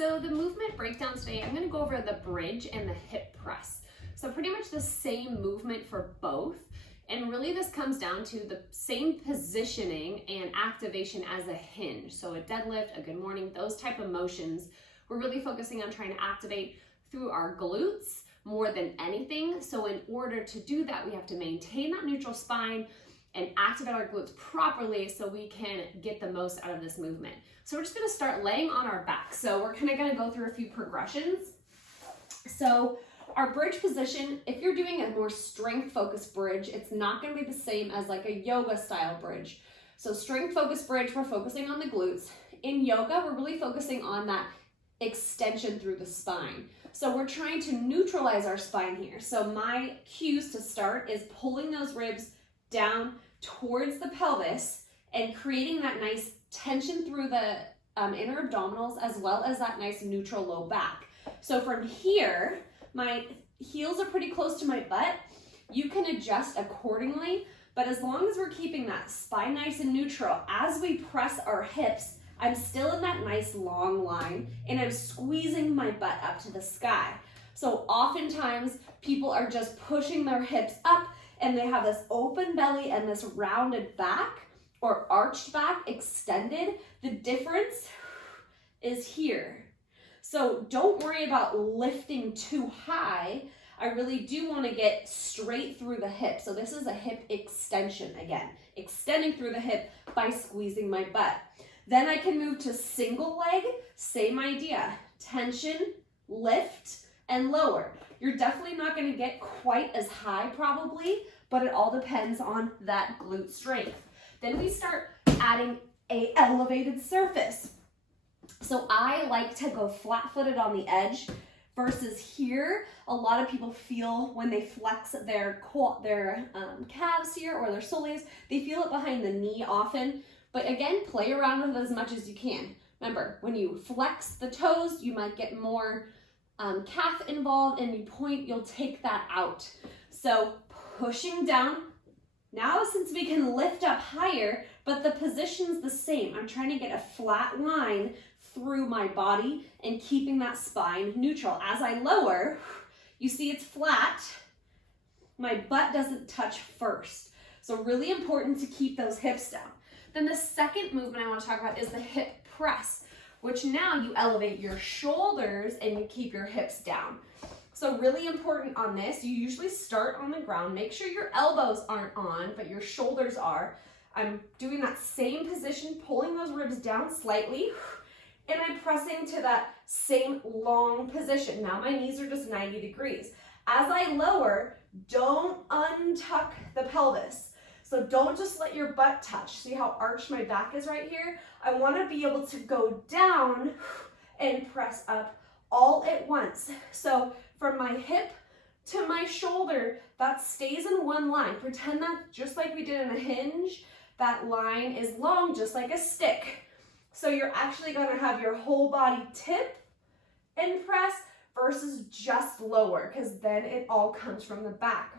So the movement breakdown today, I'm going to go over the bridge and the hip press. So pretty much the same movement for both. And really this comes down to the same positioning and activation as a hinge. So a deadlift, a good morning, those type of motions, we're really focusing on trying to activate through our glutes more than anything. So in order to do that, we have to maintain that neutral spine and activate our glutes properly so we can get the most out of this movement. So we're just gonna start laying on our back. So we're kind of gonna go through a few progressions. So our bridge position, if you're doing a more strength focused bridge, it's not gonna be the same as like a yoga style bridge. So strength focused bridge, we're focusing on the glutes. In yoga, we're really focusing on that extension through the spine. So we're trying to neutralize our spine here. So my cues to start is pulling those ribs down towards the pelvis and creating that nice tension through the inner abdominals as well as that nice neutral low back. So from here, my heels are pretty close to my butt. You can adjust accordingly, but as long as we're keeping that spine nice and neutral, as we press our hips, I'm still in that nice long line and I'm squeezing my butt up to the sky. So oftentimes people are just pushing their hips up and they have this open belly and this rounded back or arched back, extended. The difference is here. So don't worry about lifting too high. I really do want to get straight through the hip. So this is a hip extension again, extending through the hip by squeezing my butt. Then I can move to single leg, same idea, tension, lift, and lower. You're definitely not gonna get quite as high probably, but it all depends on that glute strength. Then we start adding a elevated surface. So I like to go flat-footed on the edge versus here. A lot of people feel when they flex their calves here or their soles, they feel it behind the knee often. But again, play around with it as much as you can. Remember, when you flex the toes, you might get more calf involved, and you point, you'll take that out. So pushing down. Now, since we can lift up higher, but the position's the same, I'm trying to get a flat line through my body and keeping that spine neutral. As I lower, you see it's flat. My butt doesn't touch first. So really important to keep those hips down. Then the second movement I want to talk about is the hip press, which now you elevate your shoulders and you keep your hips down. So really important on this, you usually start on the ground. Make sure your elbows aren't on, but your shoulders are. I'm doing that same position, pulling those ribs down slightly, and I'm pressing to that same long position. Now my knees are just 90 degrees. As I lower, don't untuck the pelvis. So don't just let your butt touch. See how arched my back is right here? I want to be able to go down and press up all at once. So from my hip to my shoulder, that stays in one line. Pretend that just like we did in a hinge, that line is long, just like a stick. So you're actually going to have your whole body tip and press versus just lower, because then it all comes from the back.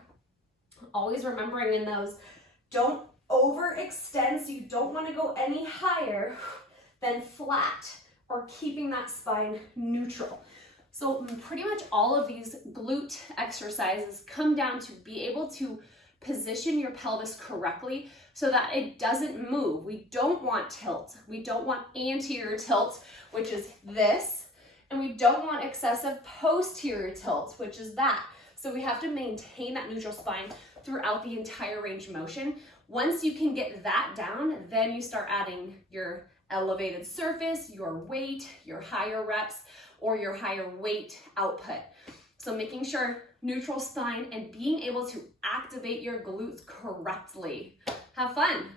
Always remembering in those, don't overextend, so you don't want to go any higher than flat or keeping that spine neutral. So pretty much all of these glute exercises come down to be able to position your pelvis correctly so that it doesn't move. We don't want tilt. We don't want anterior tilt, which is this, and we don't want excessive posterior tilt, which is that. So we have to maintain that neutral spine throughout the entire range of motion. Once you can get that down, then you start adding your elevated surface, your weight, your higher reps, or your higher weight output. So making sure neutral spine and being able to activate your glutes correctly. Have fun.